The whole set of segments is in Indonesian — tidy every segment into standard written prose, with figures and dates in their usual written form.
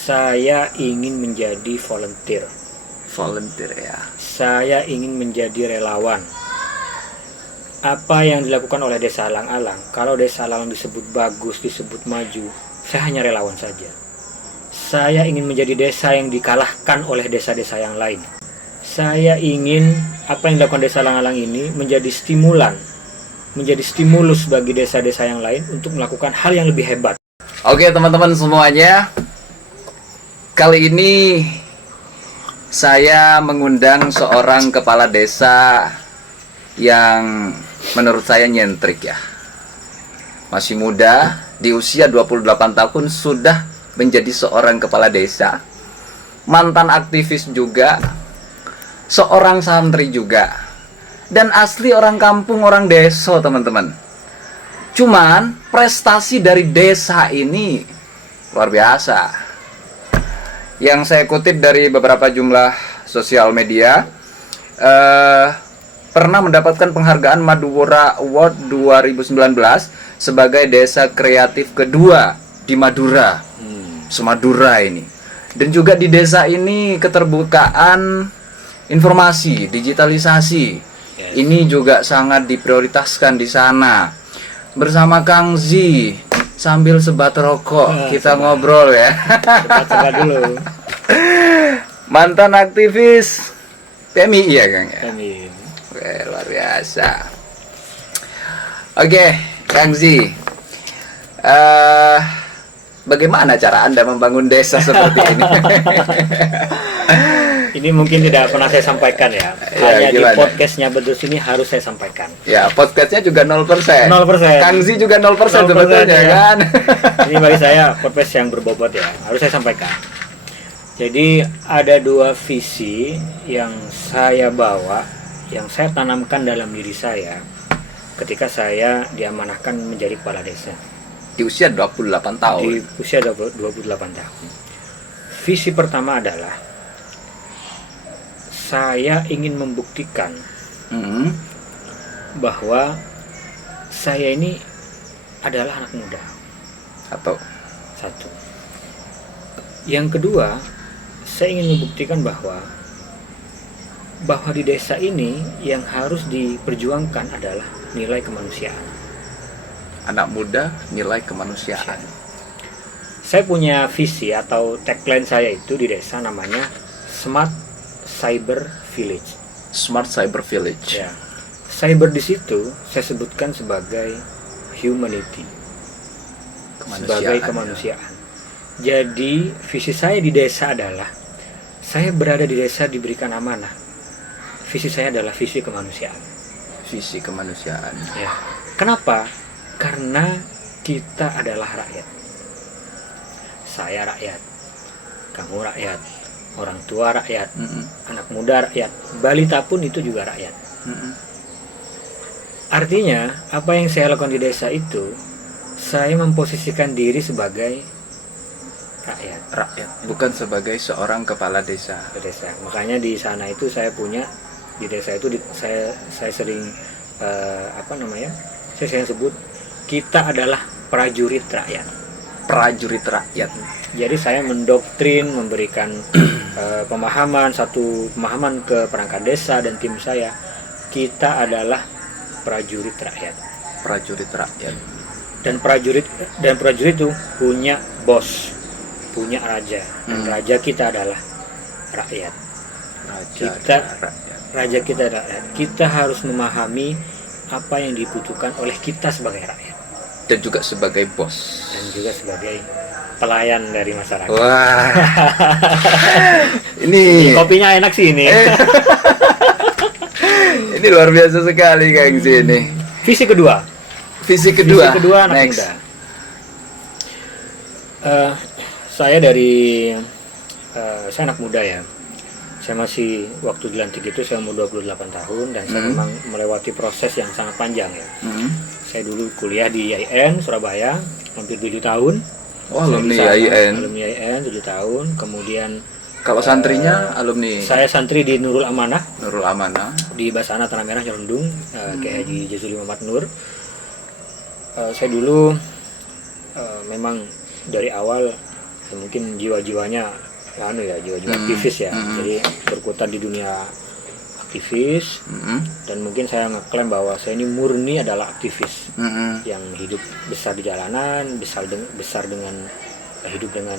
Saya ingin menjadi volunteer. Volunteer ya. Saya ingin menjadi relawan. Apa yang dilakukan oleh Desa Alang-Alang, kalau Desa Alang disebut bagus, disebut maju, saya hanya relawan saja. Saya ingin menjadi desa yang dikalahkan oleh desa-desa yang lain. Saya ingin apa yang dilakukan Desa Alang-Alang ini menjadi stimulan, menjadi stimulus bagi desa-desa yang lain untuk melakukan hal yang lebih hebat. Oke teman-teman semuanya, kali ini saya mengundang seorang kepala desa yang menurut saya nyentrik ya. Masih muda, di usia 28 tahun sudah menjadi seorang kepala desa, mantan aktivis juga, seorang santri juga, dan asli orang kampung, orang desa teman-teman. Cuman prestasi dari desa ini luar biasa. Yang saya kutip dari beberapa jumlah sosial media, pernah mendapatkan penghargaan Madura Award 2019 sebagai desa kreatif kedua di Madura, Semadura ini. Dan juga di desa ini keterbukaan informasi, digitalisasi, ini juga sangat diprioritaskan di sana. Bersama Kang Z, sambil sebat rokok kita ngobrol ya. Sebat dulu. Mantan aktivis PMI ya Kang ya. Amin. Oke, luar biasa. Oke, Kang Z, bagaimana cara Anda membangun desa seperti ini? Ini mungkin tidak pernah saya sampaikan ya. Hanya di podcastnya Bedus ini harus saya sampaikan. Ya, podcastnya juga 0%. 0%. Kang Z juga 0% sebetulnya ya. kan. Ini bagi saya podcast yang berbobot ya, harus saya sampaikan. Jadi ada dua visi yang saya bawa, yang saya tanamkan dalam diri saya ketika saya diamanahkan menjadi kepala desa. Di usia 28 tahun. Di usia 28 tahun. Visi pertama adalah saya ingin membuktikan bahwa saya ini adalah anak muda. Satu. Yang kedua, saya ingin membuktikan bahwa di desa ini yang harus diperjuangkan adalah nilai kemanusiaan. Anak muda, nilai kemanusiaan. Saya punya visi atau tagline saya itu di desa namanya Smart Cyber Village. Smart Cyber Village. Ya. Cyber di situ saya sebutkan sebagai humanity. Sebagai kemanusiaan. Ya. Jadi visi saya di desa adalah saya berada di desa diberikan amanah. Visi saya adalah visi kemanusiaan. Visi kemanusiaan. Ya. Kenapa? Karena kita adalah rakyat. Saya rakyat. Kamu rakyat. Orang tua rakyat. Anak muda rakyat. Balita pun itu juga rakyat. Artinya, apa yang saya lakukan di desa itu, saya memposisikan diri sebagai rakyat, bukan sebagai seorang kepala desa. Makanya di sana itu saya punya, di desa itu saya sering saya sering sebut kita adalah prajurit rakyat. Prajurit rakyat. Jadi saya mendoktrin, memberikan pemahaman ke perangkat desa dan tim saya, kita adalah prajurit rakyat. Prajurit rakyat. Dan prajurit itu punya bos, punya raja, dan raja kita adalah rakyat. Raja kita adalah rakyat. Kita harus memahami apa yang dibutuhkan oleh kita sebagai rakyat, dan juga sebagai bos, dan juga sebagai pelayan dari masyarakat. Wah, ini kopinya enak sih ini. Ini luar biasa sekali Kang Z ini. Visi kedua anak next. muda. Saya anak muda ya. Saya masih waktu dilantik itu saya umur 28 tahun dan saya memang melewati proses yang sangat panjang ya. Saya dulu kuliah di IAIN Surabaya hampir 7 tahun. Oh, alumni IAIN. Alumni IAIN 7 tahun. Kemudian kalau santrinya alumni. Saya santri di Nurul Amanah. Nurul Amanah di Basana Tanah Merah Nyelendung, Kiai Haji Jazuli Muhammad Nur. Saya dulu memang dari awal Ya, mungkin jiwa-jiwanya jiwa-jiwa aktivis ya. Jadi berkutat di dunia aktivis, dan mungkin saya ngeklaim bahwa saya ini murni adalah aktivis yang hidup besar di jalanan, besar dengan hidup dengan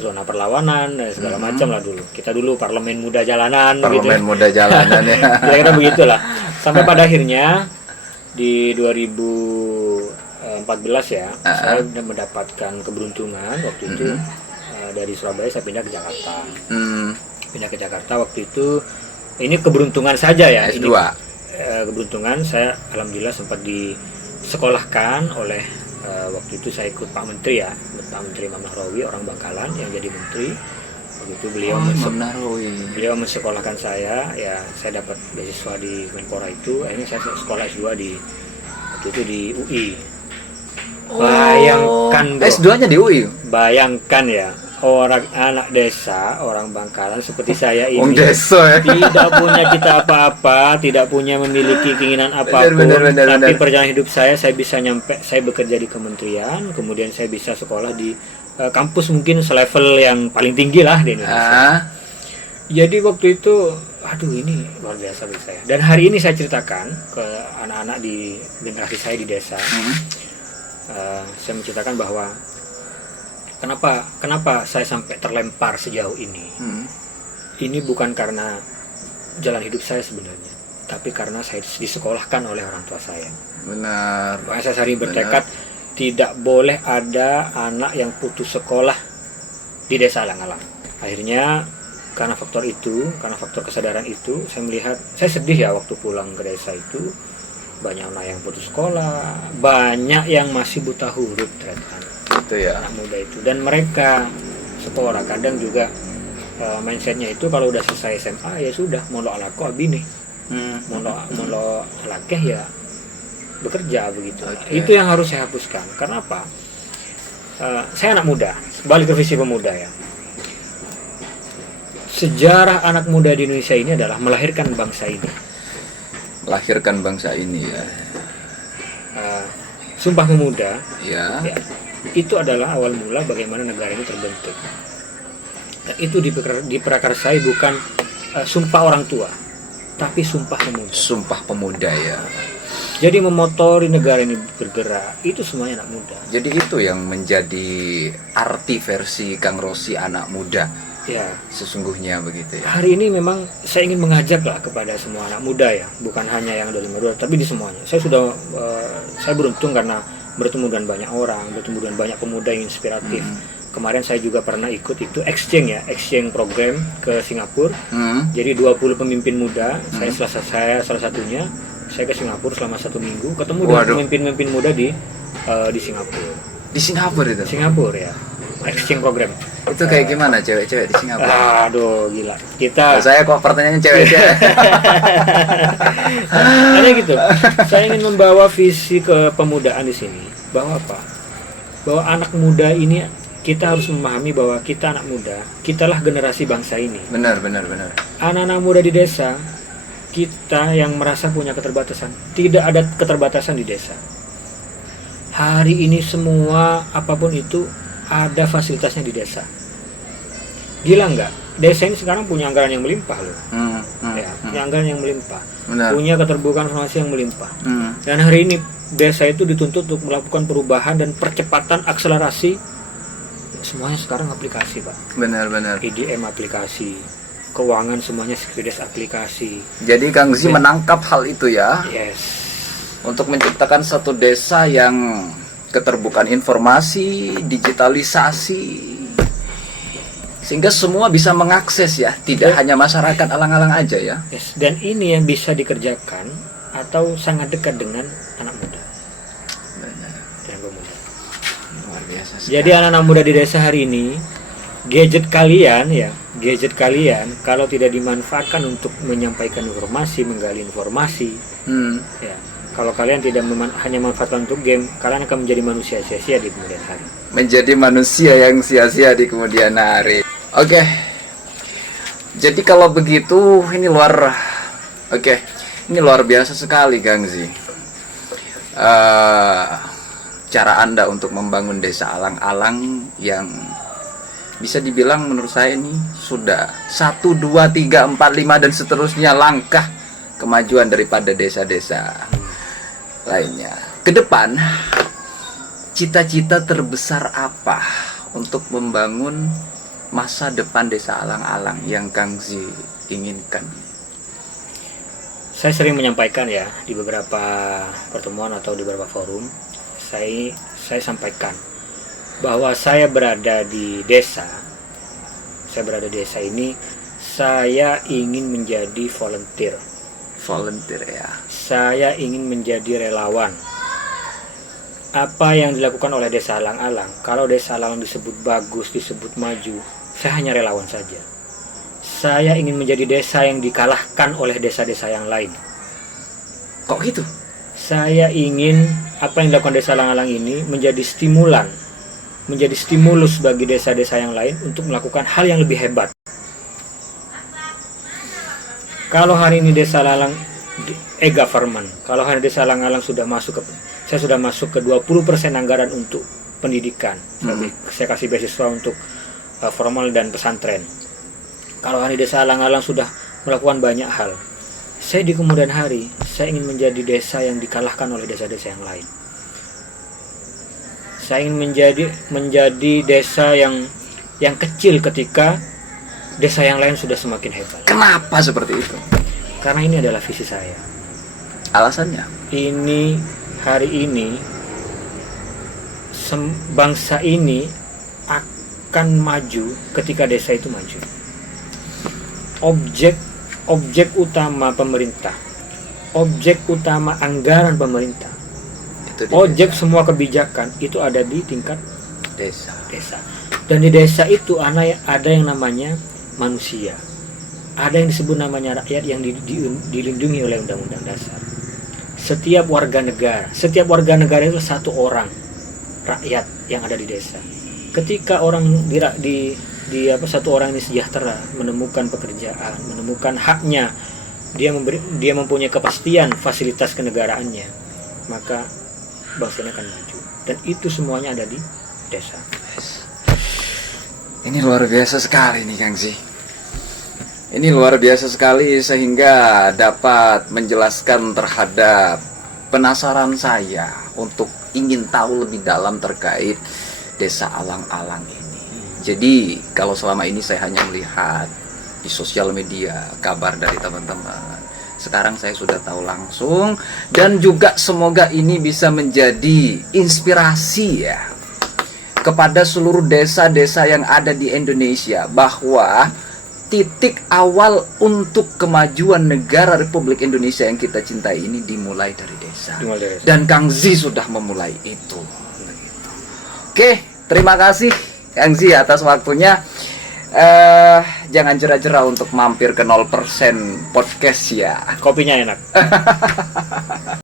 zona perlawanan dan segala macam lah dulu. Kita dulu parlemen muda jalanan gitu. Muda jalanan ya. Kira-kira begitulah. Sampai pada akhirnya di 2014 ya, saya mendapatkan keberuntungan waktu itu. Dari Surabaya saya pindah ke Jakarta. Pindah ke Jakarta waktu itu, ini keberuntungan saja ya. S2. Ini, keberuntungan saya alhamdulillah sempat disekolahkan oleh waktu itu saya ikut Pak Menteri ya, Pak Menteri Imam Nahrawi, orang Bangkalan yang jadi menteri. Waktu itu beliau mensekolahkan saya, ya saya dapat beasiswa di Menpora itu. Akhirnya saya sekolah S2 waktu itu di UI. Bayangkan bro, S2-nya di UI. Bayangkan ya, orang anak desa, orang Bangkalan seperti saya ini, desa, ya? tidak punya cita apa-apa, tidak punya memiliki keinginan apapun, tapi perjalanan hidup saya bisa saya bekerja di kementerian, kemudian saya bisa sekolah di kampus mungkin selevel yang paling tinggi lah di Indonesia. Jadi waktu itu, aduh ini luar biasa bagi saya. Dan hari ini saya ceritakan ke anak-anak di generasi saya di desa, saya menceritakan bahwa Kenapa saya sampai terlempar sejauh ini? Ini bukan karena jalan hidup saya sebenarnya, tapi karena saya disekolahkan oleh orang tua saya. Benar. Makanya saya sering bertekad tidak boleh ada anak yang putus sekolah di desa Alang-Alang. Akhirnya karena faktor kesadaran itu, saya melihat, saya sedih ya waktu pulang ke desa itu, banyak anak yang putus sekolah, banyak yang masih buta huruf ternyata. Itu ya, anak muda itu, dan mereka sekolah kadang juga mindsetnya itu kalau udah selesai SMA ya sudah mono alako abine, mono alakeh ya bekerja begitu. Itu yang harus saya hapuskan. Karena apa? Saya anak muda, balik ke visi pemuda ya. Sejarah anak muda di Indonesia ini adalah melahirkan bangsa ini. Melahirkan bangsa ini ya. Sumpah Pemuda ya. Itu adalah awal mula bagaimana negara ini terbentuk. Dan itu diprakarsai bukan sumpah orang tua, tapi sumpah pemuda. Sumpah pemuda ya. Jadi memotori negara ini bergerak itu semuanya anak muda. Jadi itu yang menjadi arti versi Kang Rossi anak muda. Ya, sesungguhnya begitu ya. Hari ini memang saya ingin mengajak lah kepada semua anak muda ya, bukan hanya yang dari Madura, tapi di semuanya. Saya beruntung karena bertemu dengan banyak orang, bertemu dengan banyak pemuda yang inspiratif. Kemarin saya juga pernah ikut itu exchange program ke Singapura. Jadi 20 pemimpin muda, saya salah satunya, saya ke Singapura selama 1 minggu, ketemu dengan pemimpin-pemimpin muda di Singapura. Di Singapura itu? Singapura ya, exchange program. Itu kayak gimana cewek-cewek di Singapura? Aduh gila, kita. Saya kok pertanyaannya cewek-cewek. Ada gitu. Saya ingin membawa visi kepemudaan di sini. Bahwa apa? Bahwa anak muda ini, kita harus memahami bahwa kita anak muda, kitalah generasi bangsa ini. Benar. Anak-anak muda di desa, kita yang merasa punya keterbatasan, tidak ada keterbatasan di desa. Hari ini semua apapun itu ada fasilitasnya di desa. Gila nggak? Desa ini sekarang punya anggaran yang melimpah loh. Punya anggaran yang melimpah. Benar. Punya keterbukaan informasi yang melimpah. Dan hari ini desa itu dituntut untuk melakukan perubahan dan percepatan akselerasi. Semuanya sekarang aplikasi, Pak. Benar. IDM aplikasi, keuangan semuanya sekuritas aplikasi. Jadi Kang Zi menangkap hal itu ya. Yes. Untuk menciptakan satu desa yang keterbukaan informasi, digitalisasi, sehingga semua bisa mengakses ya, tidak hanya masyarakat Alang-Alang aja ya. Yes. Dan ini yang bisa dikerjakan atau sangat dekat dengan anak muda. Yang pemuda. Luar biasa sekali. Jadi anak-anak muda di desa hari ini, gadget kalian kalau tidak dimanfaatkan untuk menyampaikan informasi, menggali informasi, ya, kalau kalian tidak hanya manfaatkan untuk game, kalian akan menjadi manusia sia-sia di kemudian hari. Menjadi manusia yang sia-sia di kemudian hari. Oke. Jadi kalau begitu ini luar biasa sekali Kang Zi. Cara Anda untuk membangun desa Alang-Alang yang bisa dibilang menurut saya ini sudah 1, 2, 3, 4, 5 dan seterusnya langkah kemajuan daripada desa-desa lainnya. Ke depan, cita-cita terbesar apa untuk membangun masa depan desa Alang-Alang yang Kang Zi inginkan? Saya sering menyampaikan ya di beberapa pertemuan atau di beberapa forum, saya sampaikan bahwa saya berada di desa. Saya berada di desa ini, saya ingin menjadi volunteer. Volunteer ya. Saya ingin menjadi relawan. Apa yang dilakukan oleh desa Alang-Alang, kalau desa Alang disebut bagus, disebut maju, saya hanya relawan saja. Saya ingin menjadi desa yang dikalahkan oleh desa-desa yang lain. Kok gitu? Saya ingin apa yang dilakukan desa Alang-Alang ini menjadi stimulan, menjadi stimulus bagi desa-desa yang lain untuk melakukan hal yang lebih hebat. Kalau hari ini desa Alang e-government, kalau hari ini desa Alang-Alang saya sudah masuk ke 20% anggaran untuk pendidikan. Saya kasih beasiswa untuk formal dan pesantren. Kalau hari desa Alang-Alang sudah melakukan banyak hal, saya di kemudian hari saya ingin menjadi desa yang dikalahkan oleh desa-desa yang lain. Saya ingin menjadi desa yang kecil ketika desa yang lain sudah semakin hebat. Kenapa seperti itu? Karena ini adalah visi saya. Alasannya? Hari ini bangsa ini akan maju ketika desa itu maju. Objek utama pemerintah, objek utama anggaran pemerintah, objek semua kebijakan itu ada di tingkat desa. Dan di desa itu ada yang namanya manusia, ada yang disebut namanya rakyat yang dilindungi oleh Undang-Undang Dasar. Setiap warga negara itu satu orang rakyat yang ada di desa. Ketika orang satu orang ini sejahtera, menemukan pekerjaan, menemukan haknya, dia mempunyai kepastian fasilitas kenegaraannya, maka bangsa ini akan maju. Dan itu semuanya ada di desa. Ini luar biasa sekali nih Kang Zi. Ini luar biasa sekali sehingga dapat menjelaskan terhadap penasaran saya untuk ingin tahu lebih dalam terkait desa Alang-Alang ini. Jadi kalau selama ini saya hanya melihat di sosial media kabar dari teman-teman, sekarang saya sudah tahu langsung, dan juga semoga ini bisa menjadi inspirasi ya kepada seluruh desa-desa yang ada di Indonesia, bahwa titik awal untuk kemajuan negara Republik Indonesia yang kita cintai ini dimulai dari desa. Dan Kang Zi sudah memulai itu. Oke, terima kasih Kang Zi atas waktunya. Jangan jera-jera untuk mampir ke 0% podcast ya. Kopinya enak.